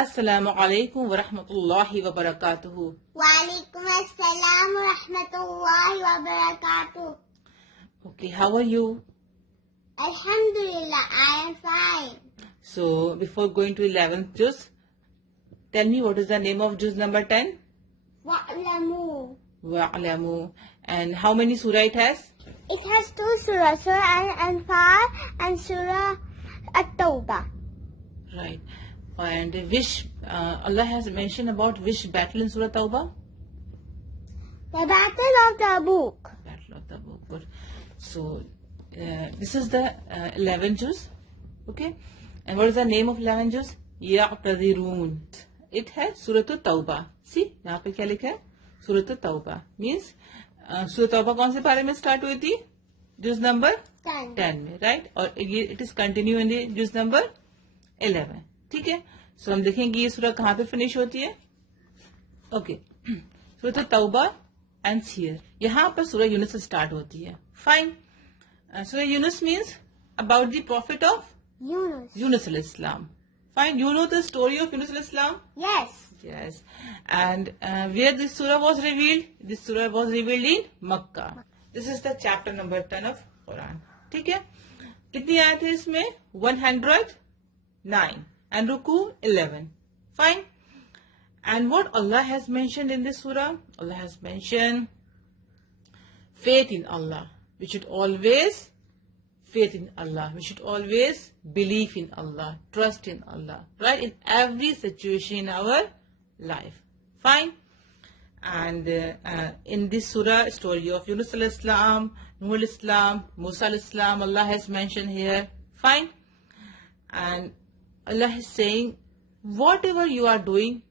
Assalamu alaikum wa rahmatullahi wa barakatuhu. Wa alaikum assalam wa rahmatullahi wa barakatuh. Okay, how are you? Alhamdulillah, I am fine. So, before going to 11th juz, tell me what is the name of juz number 10? Wa'lamu. Wa'lamu. And how many surah it has? It has two surahs, Surah Al-Anfal and Surah At-Tawbah. Right. And which, Allah has mentioned about which battle in Surah Tawbah? The Battle of Tabuk. Battle of Tabuk. Good. So, this is the 11th juz. Okay. And what is the name of 11th juz? Ya'tadirun. It has Surah Tawbah. See, यहाँ पे क्या लिखा है? Surah Tawbah. Means, Surah Tawbah कौन से पारे में start हुई थी? Juz number 10 में, right? और it is continue in the juz number 11. ठीक है. So हम देखेंगे ये सूरह कहाँ पे फिनिश होती है. ओके. सूरह तौबा एंड हियर. यहाँ पर सूरह यूनुस से स्टार्ट होती है. Fine. Surah Yunus means about the prophet of Yunus अलैहिस्सलाम. Fine. You know the story of Yunus अलैहिस्सलाम? Yes. And where this surah was revealed? This surah was revealed in Makkah. This is the chapter number 10 of Quran. ठीक है. कितनी आयत है इसमें? 109. And Ruku 11. Fine. And what Allah has mentioned in this surah? Allah has mentioned faith in Allah. We should always faith in Allah. We should always believe in Allah. Trust in Allah. Right? In every situation in our life. Fine. And in this surah, story of Yunus al-Islam, Nuh al-Islam, Musa al-Islam, Allah has mentioned here. Fine. And Allah is saying, whatever you are doing,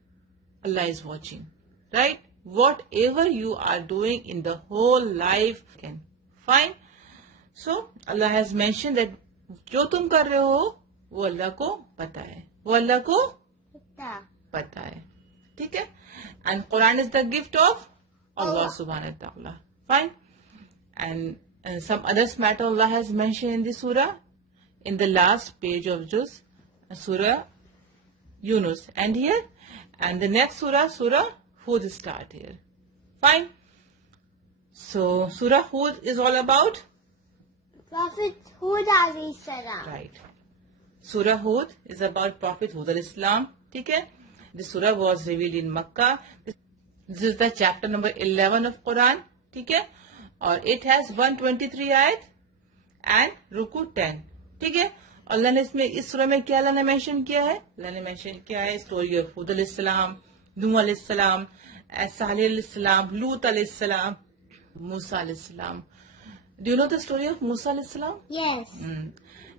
Allah is watching. Right? Whatever you are doing in the whole life, can. Fine. So, Allah has mentioned that जो तुम कर रहे हो, वो अल्लाह को पता है. वो अल्लाह को पता है. ठीक है? And Quran is the gift of Allah subhanahu wa ta'ala. Fine. And some other matter Allah has mentioned in the surah, in the last page of Juz, Surah Yunus. And here, and the next surah, Surah Hud start here. Fine. So, Surah Hud is all about Prophet Hud alayhi salam. Right. Surah Hud is about Prophet Hud al-Islam. ठीक है? This surah was revealed in Makkah. This is the chapter number 11 of Quran. ठीक है? और it has 123 ayat and Ruku 10. ठीक है? अल्लाह ने इसमें इस सूरह में क्या अल्लाह ने मेंशन किया है? अल्लाह ने मेंशन किया है स्टोरी ऑफ हुद अलैहिस्सलाम, नूह अलैहिस्सलाम, सालेह अलैहिस्सलाम, लूत अलैहिस्सलाम, मूसा अलैहिस्सलाम. Do you know the story of Musa अलैहिस्सलाम? Yes.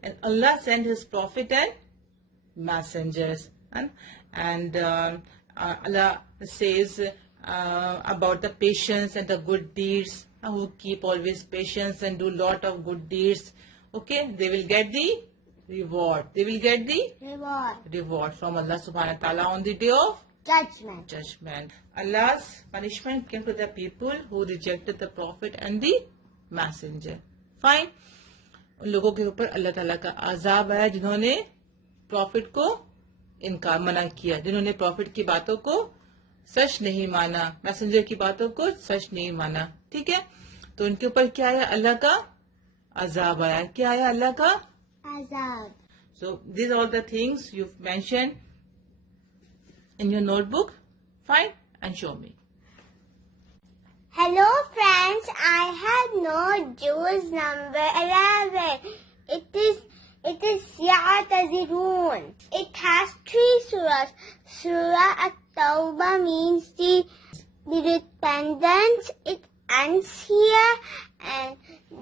And Allah sent his prophet and messengers. And Allah says about the patience and the good deeds, who keep always patience and do lot of good deeds. Okay, they will get the reward. They will get the reward from Allah subhanahu wa ta'ala on the day of judgment. Allah's punishment came to the people who rejected the prophet and the messenger. Fine. उन लोगों के ऊपर अल्लाह ताला का अजाब है जिन्होंने profit को इनकार मना किया, जिन्होंने प्रॉफिट की बातों को सच नहीं माना, मैसेंजर की बातों को सच नहीं माना. ठीक है? तो उनके ऊपर क्या आया? अल्लाह का अजाब आया. क्या आया? अल्लाह का Azab. So these are all the things you've mentioned in your notebook. Fine. And show me. Hello friends, I have no juz number 11. It is Ya'tazirun. It has 3 surahs. Surah At-Tawbah means the repentance. It ends here, and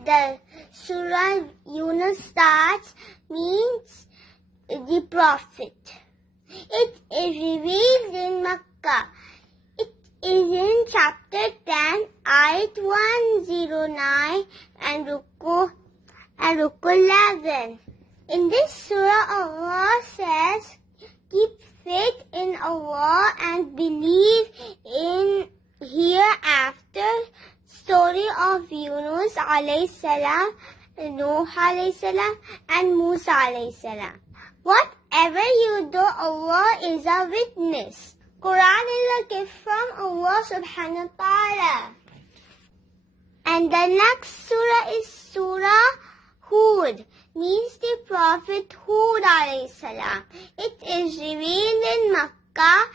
the Surah Yunus starts means the prophet. It is revealed in Makkah. It is in chapter 10, ayat 109 and Ruku 11. In this surah, Allah says, keep faith in Allah and believe in hereafter. Story of Yunus alayhi salam, Nuh alayhi salam, and Musa alayhi salam. Whatever you do, Allah is a witness. Quran is a gift from Allah subhanahu wa ta'ala. And the next surah is Surah Hud, means the Prophet Hud alayhi salam. It is revealed in Makkah,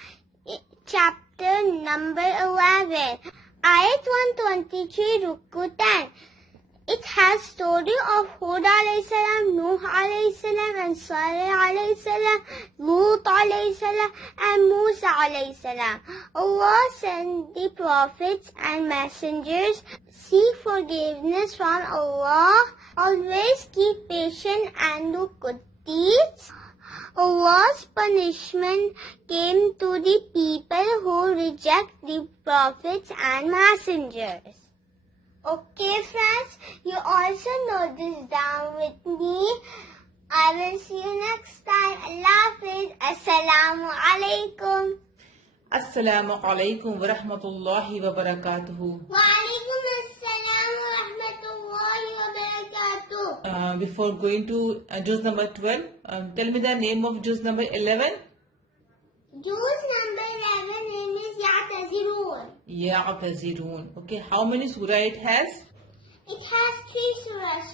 chapter number 11, ayat 123, Ruku 10. It has story of Hud alayhi salam, Nuh alayhi salam, and Salih alayhi salam, Lut alayhi salam, and Musa alayhi salam. Allah sent the prophets and messengers. Seek forgiveness from Allah. Always keep patient and do good deeds. Allah's punishment came to the people who reject the prophets and messengers. Okay, friends, you also note this down with me. I will see you next time. Allah Hafiz. Assalamu alaikum. Assalamu alaikum wa rahmatullahi wa barakatuhu. Wa alaikum assalam wa rahmatullahi wa barakatuh. Before going to juz number 12, tell me the name of juz number 11. Juz number 11 name is Ya'tazirun. Ya'tazirun. Okay, how many surah it has? It has 3 surahs.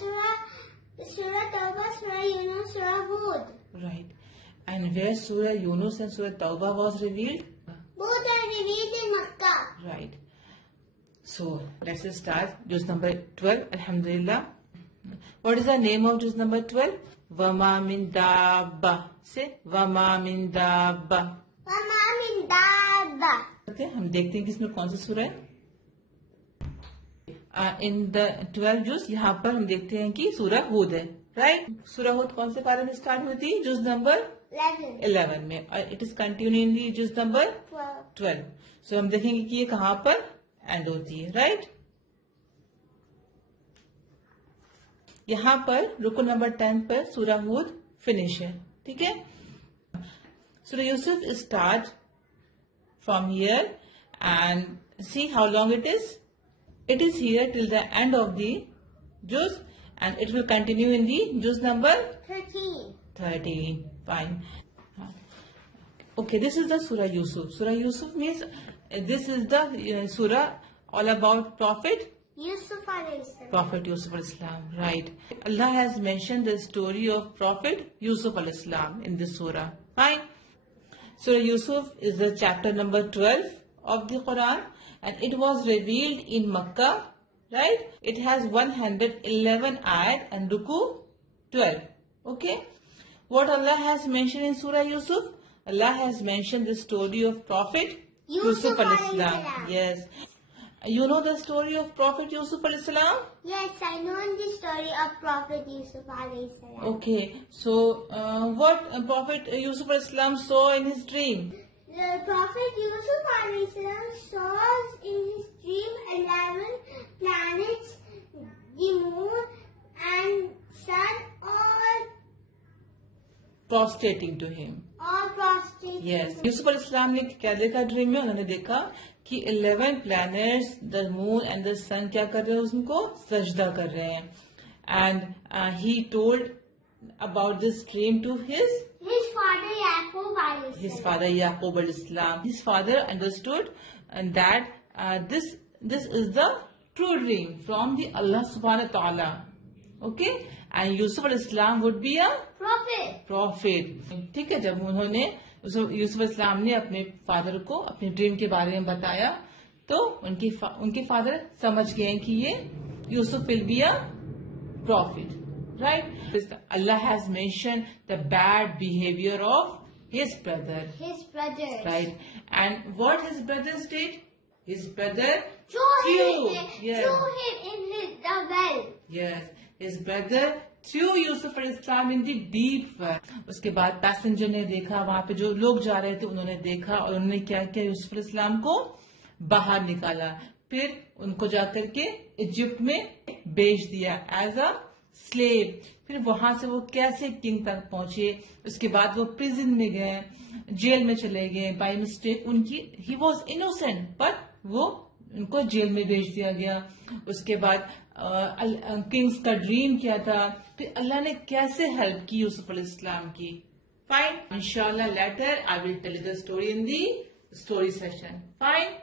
Surah Tawbah, Surah Yunus, Surah Hud. Right. And where Surah Yunus and Surah Tawbah was revealed? Both are revealed in Makkah. Right. So, let's start juz number 12. Alhamdulillah. What is the name of juz number 12? Wama min dabba. Say, Wama min dabba. Wama min dabba. Okay, हम देखते हैं कि इसमें कौन सा सूरा है. In the 12 juz यहाँ पर हम देखते हैं कि सूरा हुद है. Right? सूरा हुद कौन से पारे में स्टार्ट होती है? जुज नंबर 11 में. It is continuing the जुज नंबर 12. So हम देखेंगे कि ये कहाँ पर एंड होती है. Right? यहाँ पर रुको नंबर 10 पर सूरा हुद फिनिश है. ठीक है. सूरा Yusuf start from here and see how long it is. It is here till the end of the juz and it will continue in the juz number 13. Fine. Okay, this is the Surah Yusuf. Surah Yusuf means this is the surah all about Prophet Yusuf alayhi salam. Prophet Yusuf alayhi salam. Right. Allah has mentioned the story of Prophet Yusuf alayhi salam in this surah. Fine. Surah Yusuf is the chapter number 12 of the Quran and it was revealed in Makkah, right? It has 111 ayat and ruku 12. Okay? What Allah has mentioned in Surah Yusuf? Allah has mentioned the story of Prophet Yusuf alayhi salam. Yes. You know the story of Prophet Yusuf alayhi salam? Yes, I know the story of Prophet Yusuf alayhi salam. Okay. So, what Prophet Yusuf alayhi salam saw in his dream? The Prophet Yusuf alayhi salam saw in his dream 11 planets, the moon and sun all Prostrating to him. All prostrated. Yes. Yusuf alayhi salam ने क्या देखा dream में? उन्होंने देखा कि 11 planets, the moon and the sun क्या कर रहे हैं? उनको सजदा कर रहे हैं. And he told about this dream to his father Yaqub alayhi salam. His father Yaqub alayhi salam. His father understood and that this is the true dream from the Allah subhanahu wa ta'ala. Okay? And Yusuf alayhi salam would be a prophet. ठीक है. जब उन्होंने यूसुफ इस्लाम ने अपने father को अपने dream के बारे में बताया तो उनके फादर समझ गए कि ये Yusuf will be a profit. Right? Allah has mentioned the bad behavior of his brother. His brothers. Right? And what his brothers did? His brother threw Yes. him in the well. Yes. His brother threw Yusuf al-Islam in the deep well. उसके बाद passenger ने देखा, वहाँ पे जो लोग जा रहे थे उन्होंने देखा और उन्होंने क्या किया? यूसुफ al-Islam को बाहर निकाला, फिर उनको जाकर के इजिप्ट में बेच दिया एज अ स्लेव. फिर वहां से वो कैसे किंग तक पहुंचे, उसके बाद वो प्रिजन में गए, जेल में चले गए by mistake. He was innocent but वो उनको जेल में भेज दिया गया. उसके बाद किंग्स का ड्रीम क्या था, फिर अल्लाह ने कैसे हेल्प की यूसुफ अलैहिस्सलाम की. Fine. Inshallah, later I will tell you the story in the story session. Fine.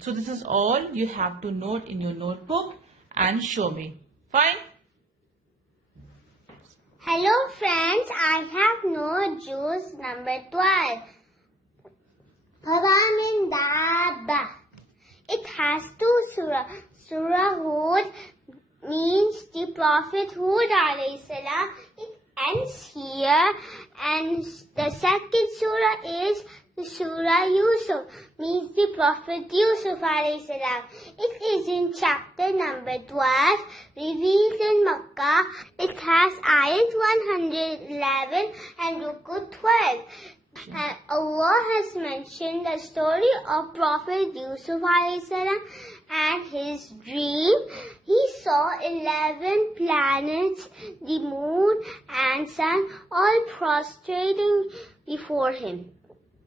So this is all you have to note in your notebook and show me. Fine. Hello friends, I have note juice number 12. Haba min dabba. It has two surah. Surah Hud means the Prophet Hud alayhi salam. It ends here, and the second surah is the Surah Yusuf, means the Prophet Yusuf alayhi salam. It is in chapter number 12, revealed in Makkah. It has ayat 111 and ruku 12. And Allah has mentioned the story of Prophet Yusuf alayhi salam and his dream. He saw 11 planets, the moon and sun, all prostrating before him.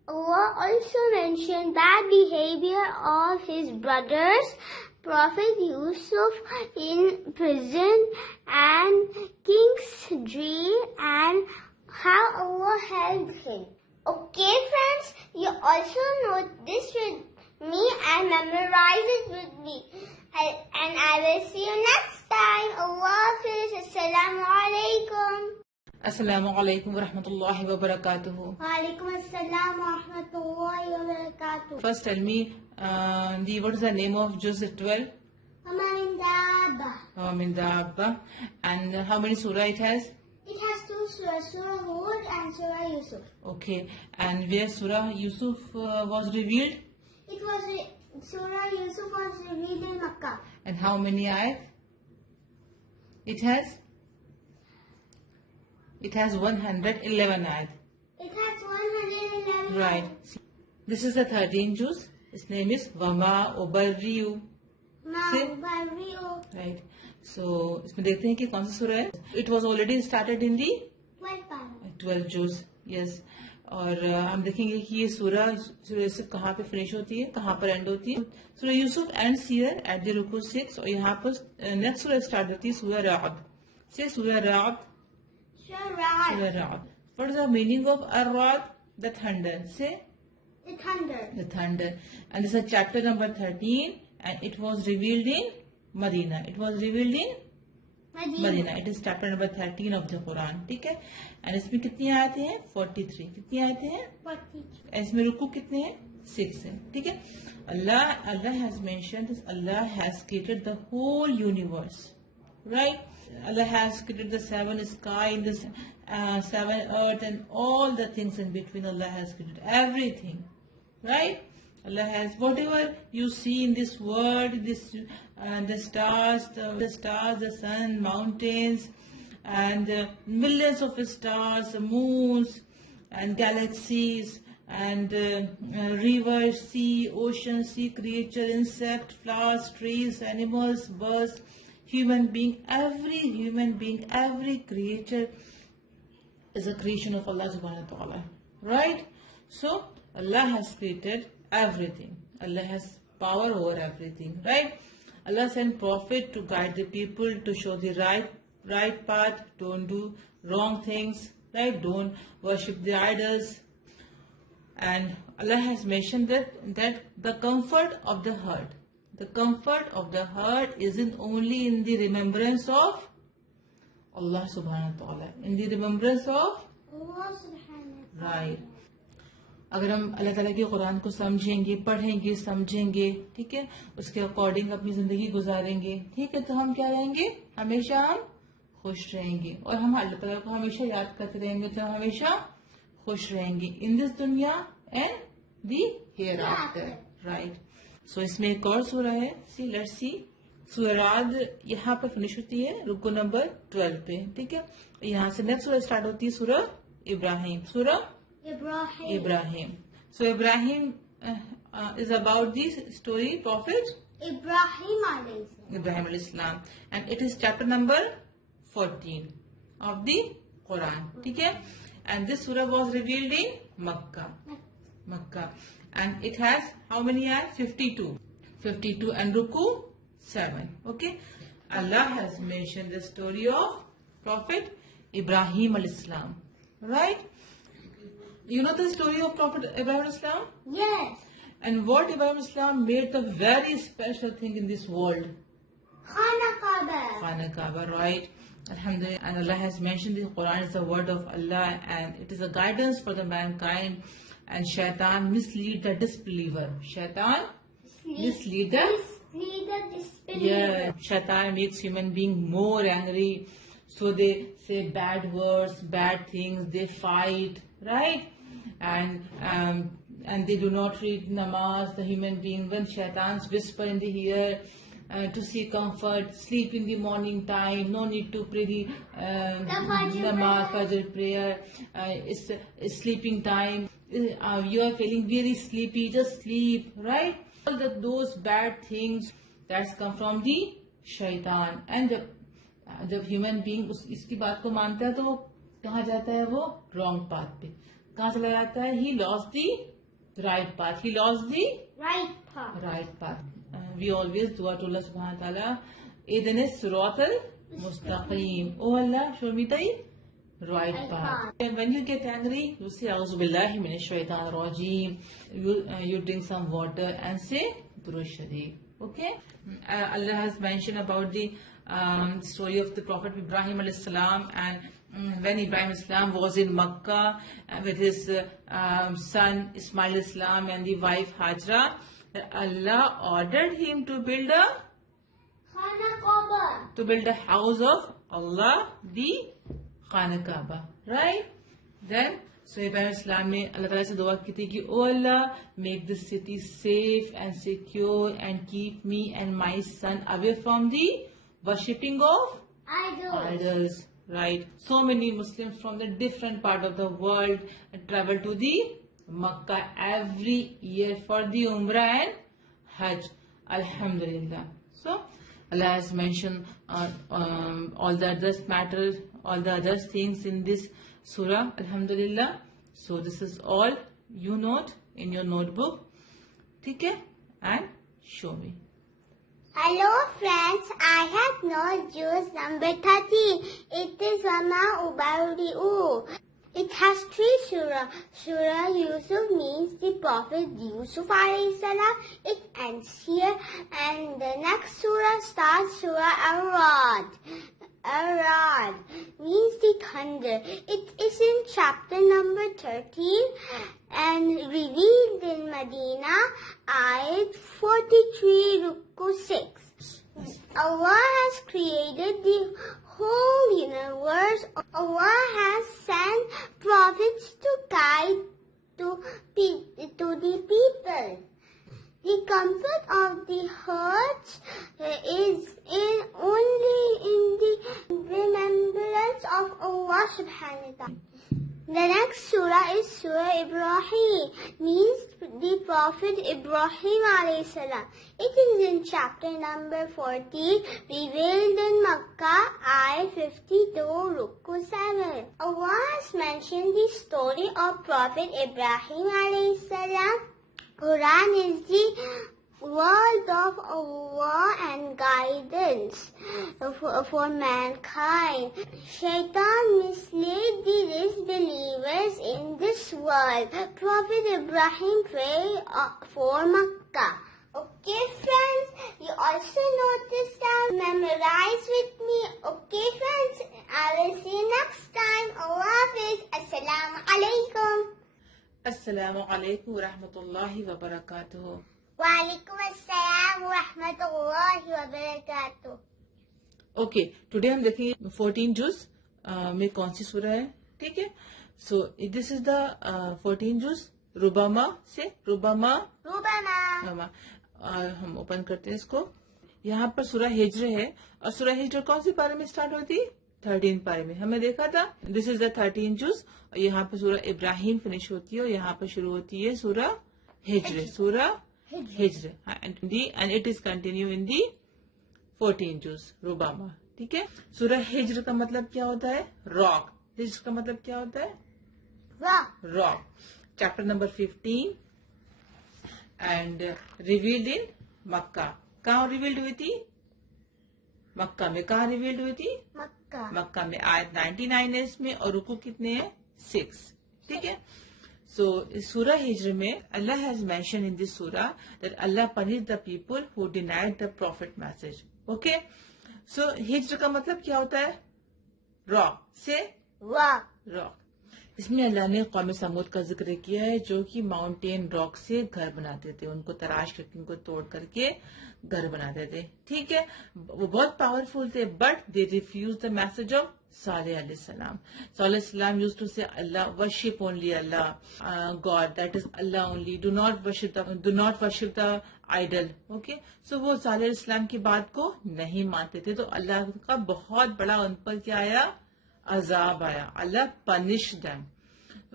Allah also mentioned bad behavior of his brothers, Prophet Yusuf in prison, and king's dream, and how Allah helped him. Okay friends, you also note this with me and memorize it with me. And I will see you next time. Allah Hafiz. Assalamu alaikum. Assalamu alaikum wa rahmatullahi wa barakatuhu. Wa alaikum assalam wa rahmatullahi wa barakatuh. First tell me what is the name of Juz 12? Min Dabba. And how many surah it has? It has two surahs, Surah Hud and Surah Yusuf. Okay. And where Surah Yusuf was revealed? Surah Yusuf was revealed in Makkah. And how many ayat? It has 111 ayat. It has 111 Right. This is the 13th juz. Its name is Wama Ubarriu. Right. So, इसमें देखते हैं कि कौन सा सूरह है. It was already started in the 12 juz. Yes. और हम देखेंगे कि ये सूरह यूसुफ कहाँ पे फिनिश होती है, कहाँ पर एंड होती है. सूरह Yusuf ends here at the रुकू 6 और यहाँ पर नेक्स्ट सूरह स्टार्ट होती है सूरह राअद से. सूरह राअद. Surah Ra'd. What is the meaning of Ar-Ra'd? The thunder. Say? The thunder. The thunder. And this is chapter number 13 and it was revealed in Medina. It was revealed in Medina. It is chapter number 13 of the Quran. ठीक है? And इसमें कितनी आयतें हैं? 43. कितनी आयतें हैं? 43. इसमें रुकू कितने हैं? 6 है. ठीक है? Allah has mentioned this. Allah has created the whole universe. Right? Allah has created the 7 sky, in the 7 earth, and all the things in between. Allah has created everything, right? Allah has whatever you see in this world, the stars, the sun, mountains, and millions of stars, moons, and galaxies, and rivers, sea, ocean, sea creature, insect, flowers, trees, animals, birds. Human being, every creature is a creation of Allah subhanahu wa ta'ala. Right? So, Allah has created everything. Allah has power over everything. Right? Allah sent Prophet to guide the people, to show the right path. Don't do wrong things. Right? Don't worship the idols. And Allah has mentioned that the comfort of the heart. The comfort of the heart isn't only in the remembrance of Allah subhanahu wa ta'ala. In the remembrance of Allah subhanahu wa ta'ala. Right. अगर हम अल्लाह ताला के कुरान को समझेंगे, पढ़ेंगे, समझेंगे, ठीक है, उसके अकॉर्डिंग अपनी जिंदगी गुजारेंगे, ठीक है, तो हम क्या रहेंगे? हमेशा हम खुश रहेंगे. और हम अल्लाह ताला को हमेशा याद करते रहेंगे तो हम हमेशा खुश रहेंगे. इन दिस दुनिया and the hereafter. Right. So इसमें एक और सूरह है. See let's see. Surah Raad यहाँ पर फिनिश होती है रुको नंबर 12 पे. ठीक है. यहाँ से नेक्स्ट सूरह स्टार्ट होती है सूरह इब्राहिम. सूरह Ibrahim. So Ibrahim is about the story Prophet Ibrahim alayhi salam, and it is chapter number 14 of the Quran. Okay, and this surah was revealed in Makkah, and it has how many ayat? 52 and ruku 7. Okay, Allah has mentioned the story of Prophet Ibrahim alayhi salam, right? You know the story of Prophet Ibrahim Islam? Yes. And what Ibrahim Islam made the very special thing in this world? Khana Kaaba, right? Alhamdulillah. And Allah has mentioned the Quran is the word of Allah and it is a guidance for the mankind. And shaitan mislead the disbeliever. Shaitan mislead the disbeliever. Yeah, shaitan makes human being more angry. So they say bad words, bad things, they fight, right? And they do not read namaz, the human being. When shaitans whisper in the ear to seek comfort, sleep in the morning time, no need to pray the namaz, fajr prayer, it's sleeping time. You are feeling very sleepy, just sleep, right? All those bad things that's come from the shaitan. And जब human being इसकी बात को मानता है तो वो कहाँ जाता है? वो रॉन्ग पाथ पे कहाँ चला जाता है? He lost the right path. He lost the right path. We always दुआ टू अल्लाह सुब्हानहू व तआला इहदिना सिरातल मुस्तकीम. O Allah show me the right path. And when you get angry, you say A'udhu billahi minash shaitanir rajeem. You drink some water and say Durood Sharif. Okay. Allah has mentioned about the story of the Prophet Ibrahim alayhi salam, and when Ibrahim Islam was in Makkah with his son Ismail Islam and the wife Hajra, Allah ordered him to build a house of Allah, the Khana Kaaba, right? Then so Ibrahim Islam ne Allah Ta'ala se dua ki thi ki oh Allah, make this city safe and secure and keep me and my son away from the worshipping of idols, right? So many Muslims from the different part of the world travel to the Makkah every year for the Umrah and Hajj. Alhamdulillah. So Allah has mentioned all the other matters, all the other things in this surah. Alhamdulillah. So this is all you note in your notebook. Okay? And show me. Hello friends, I have not used number 13. It is Wama Ubari'u. It has 3 surah. Surah Yusuf means the Prophet Yusuf alayhi salam. It ends here. And the next surah starts Surah Ar-Ra'd. Ar-Ra'd means the thunder. It is in chapter number 13 and revealed in Medina, ayat 43 ruku 6. Allah has created the whole universe. Allah has sent prophets to guide to the people. The comfort of the heart is only in the remembrance of Allah subhanahu wa ta'ala. The next surah is Surah Ibrahim, means the Prophet Ibrahim alayhi salam. It is in chapter number 14, revealed in Makkah, ayat 52, ruku 7. Allah has mentioned the story of Prophet Ibrahim alayhi salam. Quran is the word of Allah and guidance for mankind. Shaitan misled the disbelievers in this world. Prophet Ibrahim prayed for Makkah. Okay friends, you also notice that. Memorize with me. Okay friends, I will see you next time. Allah Hafiz. Assalamu alaikum. Assalamu alaikum wa rahmatullahi wa barakatuh. Walaikum assalam wa rahmatullahi wa barakatuh. Okay, today हम देखेंगे 14 जुज में कौन सी सूरह है. ठीक है. So this is the 14 जुज रुबामा से रुबामा. हम ओपन करते हैं इसको. यहाँ पर सूरह हिज्र है और सूरह हिज्र कौन सी पारे में स्टार्ट होती है? 13 पारे में. हमने देखा था दिस इज द 13 जुज और यहाँ पर सूरह इब्राहिम फिनिश होती है और यहाँ पर शुरू होती है Surah Hijr. Surah Hijr and it is continue in the 14 जुज रुबामा. ठीक है. सूरह हिज्र का मतलब क्या होता है? रॉक. हिज्र का मतलब क्या होता है? Rock. Chapter number 15 and revealed in Mecca. कहाँ रिवील्ड हुई थी? मक्का में. कहाँ रिवील्ड हुई थी? मक्का में. आयत 99 है इसमें और रुकू कितने हैं? 6. ठीक है. So in Surah Hijr में Allah has mentioned in this surah that Allah punished the people who denied the prophet message. Okay? So Hijr का मतलब क्या होता है? Rock. Say rock. रॉक. इसमें अल्लाह ने कौम समूद का जिक्र किया है जो कि माउंटेन रॉक से घर बनाते थे, उनको तराश करके उनको तोड़ करके घर बनाते थे. ठीक है, वो बहुत पावरफुल थे, but they refuse the message of Saleh अलैहिस्सलाम. सालेह अलैहिस्सलाम used to say Allah worship only Allah, God that is Allah only, do not worship the idol. Okay, so वो सालेह अलैहिस्सलाम की बात को नहीं मानते थे, तो अल्लाह का बहुत बड़ा उन पर क्या आया? Azab आया. Allah punished them.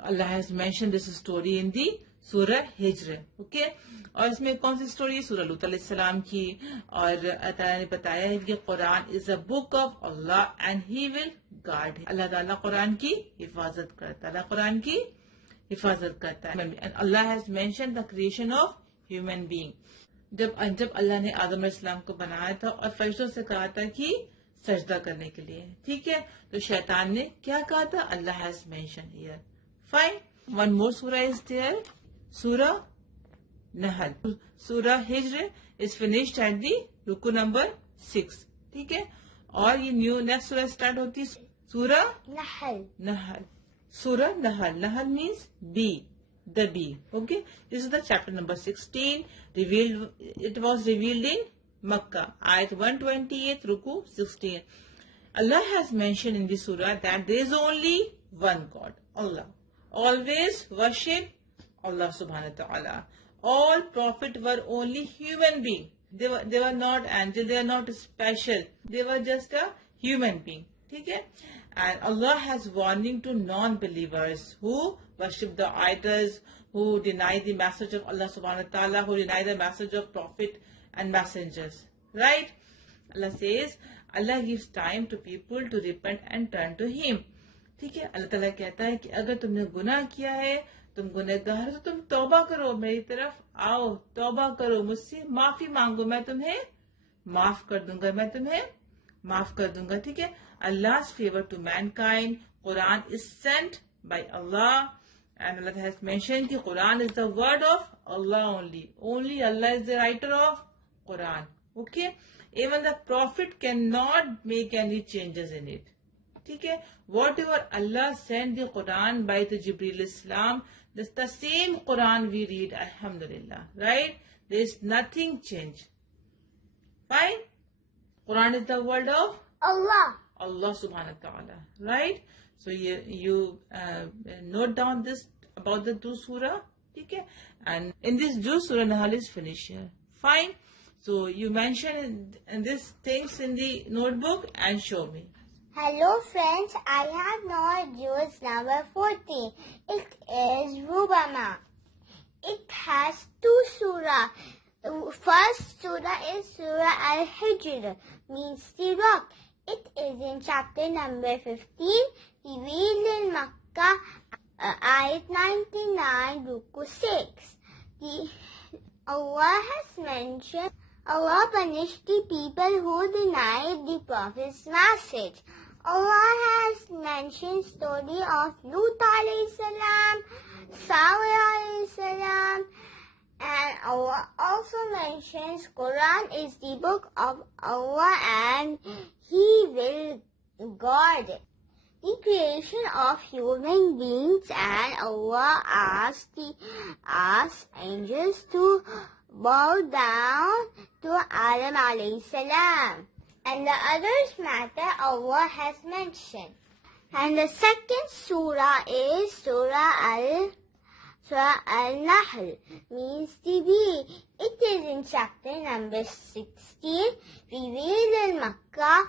Allah has mentioned this story in the Surah Hijr. Okay? और इसमें कौन सी स्टोरी है? सूरह लूत अलैहिस्सलाम की. और अल्लाह ने बताया है कि Quran is a book of Allah and he will guard. Allah ताला कुरान की हिफाजत करता है. अल्लाह कुरान की हिफाजत करता है. And Allah has mention the creation of human being. जब अल्लाह ने आदम अलैहिस्सलाम को बनाया था और फरिश्तों से कहा था कि सजदा करने के लिए. ठीक है, तो शैतान ने क्या कहा था? Allah has mention here. Fine. One more Surah is there, Surah Nahl. Surah Hijr is finished at the रुकू नंबर 6. ठीक है, और ये न्यू नेक्स्ट सूरा स्टार्ट होती है Surah Nahl. Surah Nahl. Nahl means bee, the bee. Okay, this is the chapter number 16. It was revealed in Makkah. Ayat 128, Ruku 16. Allah has mentioned in this surah that there is only one God, Allah. Always worship Allah subhanahu wa ta'ala. All prophets were only human beings. They were not angels. They are not special. They were just a human being. ठीक है? And Allah has warning to non-believers who worship the idols, who deny the message of Allah subhanahu wa ta'ala, who deny the message of prophet and messengers. Right? Allah says, Allah gives time to people to repent and turn to Him. ठीक है, अल्लाह ताला कहता है कि अगर तुमने गुनाह किया है, तुम गुनहगार हो, तो तुम तौबा करो, मेरी तरफ आओ, तौबा करो, मुझसे माफी मांगो, मैं तुम्हें माफ कर दूंगा, मैं तुम्हें माफ कर दूंगा. ठीक है, Allah's favor to mankind. Quran is sent by Allah, and Allah has mentioned that Quran is the word of Allah only. Only Allah is the writer of Quran. Okay, even the prophet cannot make any changes in it. ठीक है, whatever Allah sent the Quran by the Jibril Islam, that's the same Quran we read. Alhamdulillah, right? There is nothing changed. Fine. Quran is the word of Allah subhanahu wa ta'ala, right? So you note down this about the two surah, okay? And in this surah Nahl is finished here. Fine. So you mention these things in the notebook and show me. Hello friends, I have now juice number 14. It is Rubama. It has two surah. First surah is Surah Al-Hijr, means the rock. It is in chapter number 15, revealed in Makkah, ayat 99, Ruku 6. Allah has mentioned, Allah punished the people who denied the Prophet's message. Allah has mentioned story of Lut alayhi salam, Salih alayhi salam, and Allah also mentions Quran is the book of Allah and He will guard it. The creation of human beings, and Allah asked angels to bow down to Adam alayhi salam. And the others matter Allah has mentioned. And the second surah is Surah Al-Nahl, means the bee. It is in chapter number 16, revealed in Makkah,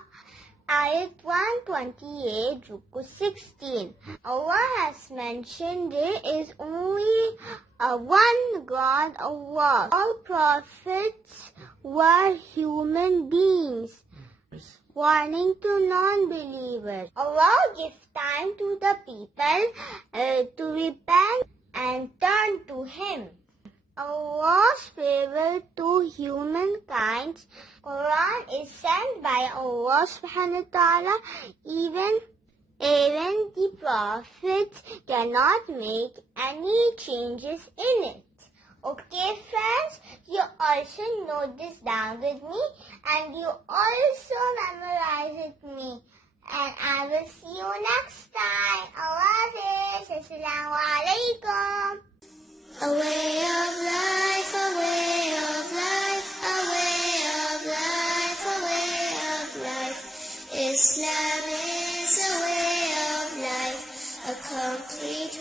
ayat 128, Ruku 16. Allah has mentioned there is only one God, Allah. All prophets were human beings. Warning to non-believers. Allah gives time to the people to repent and turn to Him. Allah's favor to humankind. Quran is sent by Allah subhanahu wa ta'ala. Even Even the prophets cannot make any changes in it. Okay friends, you also note this down with me and you also memorize it with me. And I will see you next time. Allah Hafiz. Assalamu alaikum. A way of life, a way of life, a way of life, a way of life. Islam is a way of life, a complete